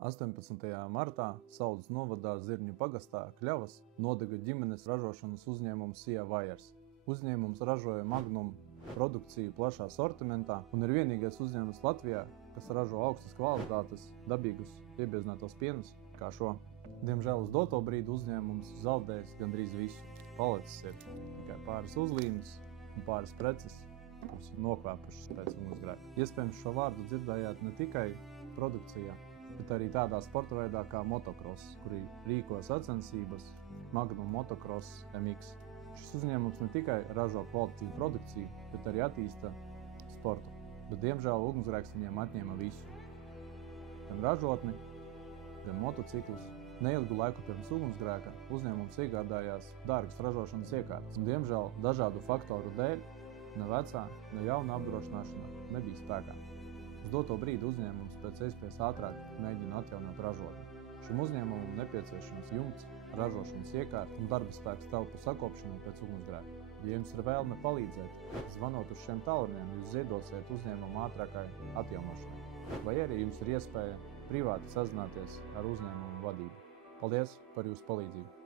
18. martā Saules novadā Zirņu pagastā Kļavas nodega ģimenes ražošanas uzņēmums Sija Vairs. Uzņēmums ražoja Magnum produkciju plašā sortimentā un ir vienīgais uzņēmums Latvijā, kas ražo augstas kvalitātes, dabīgus iebiezinātos pienus kā šo. Diemžēl uz doto brīdi uzņēmums zaudējis gandrīz visu. Palicis ir tikai pāris uzlīmes un pāris preces, kuras ir nokvēpušas pēc ugunsgrēka. Iespējams, šo vārdu dzirdējāt ne tikai produkcijā, bet arī tādā sporta veidā kā motocross, kuri rīko sacensības Magnum Motocross MX. Šis uzņēmums ne tikai ražo kvalitatīvu produkciju, bet arī attīsta sportu. Bet, diemžēl, ugunsgrēks viņiem atņēma visu. Gan ražotni, gan motociklus. Neilgu laiku pirms ugunsgrēka uzņēmums iegādājās dārgas ražošanas iekārtas. Un, diemžēl, dažādu faktoru dēļ ne vecā, ne jauna apdrošināšana nebija spēkā. Uz doto brīdi uzņēmums pēc iespējas ātrāk mēģina atjaunot ražotni. Šim uzņēmumam nepieciešams jumts, ražošanas iekārta un darba spēks telpu sakopšanai pēc ugunsgrēka. Ja jums ir vēlme palīdzēt, zvanot uz šiem tālruņiem, jūs ziedosiet uzņēmumu ātrākai atjaunošanai. Vai arī jums ir iespēja privāti sazināties ar uzņēmumu vadību. Paldies par jūsu palīdzību!